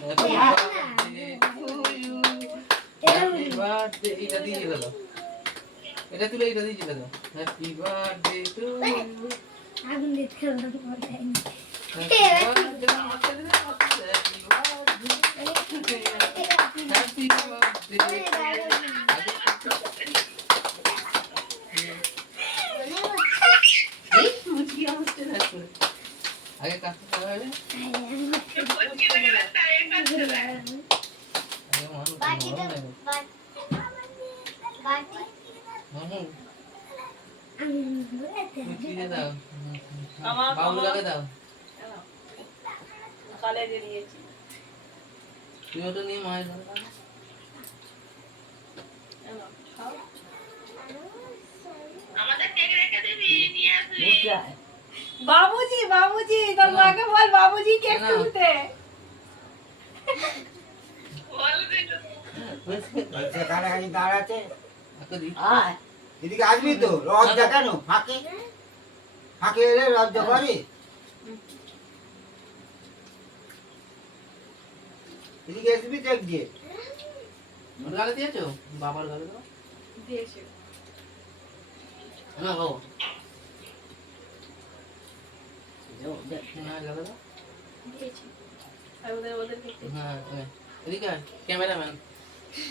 happy birthday এটা দিয়ে দিল এটা তুলে এটা দিয়ে দিল হ্যাপি বার্থডে টু ইউ আগুন দিতে খেলতে পারে হ্যাপি বার্থডে আগে কাছে খাওয়া হবে তুই ওটা নিয়ে মায়ের বাবুজি বাবুজি তোর মাকে বল বাবুজি কেক তুলতে দাঁড়াচ্ছে এদিকে আসবি তো রথ দেখানো ফাঁকে ফাঁকে এলে রথ দেখাবি এদিকে আসবি চেক দিয়ে ওর গালে দিয়েছো বাবার গালে দাও দিয়েছে না বাবা না গালে দাও দিয়েছে আর ওদের হ্যাঁ এদিকে ক্যামেরাম্যান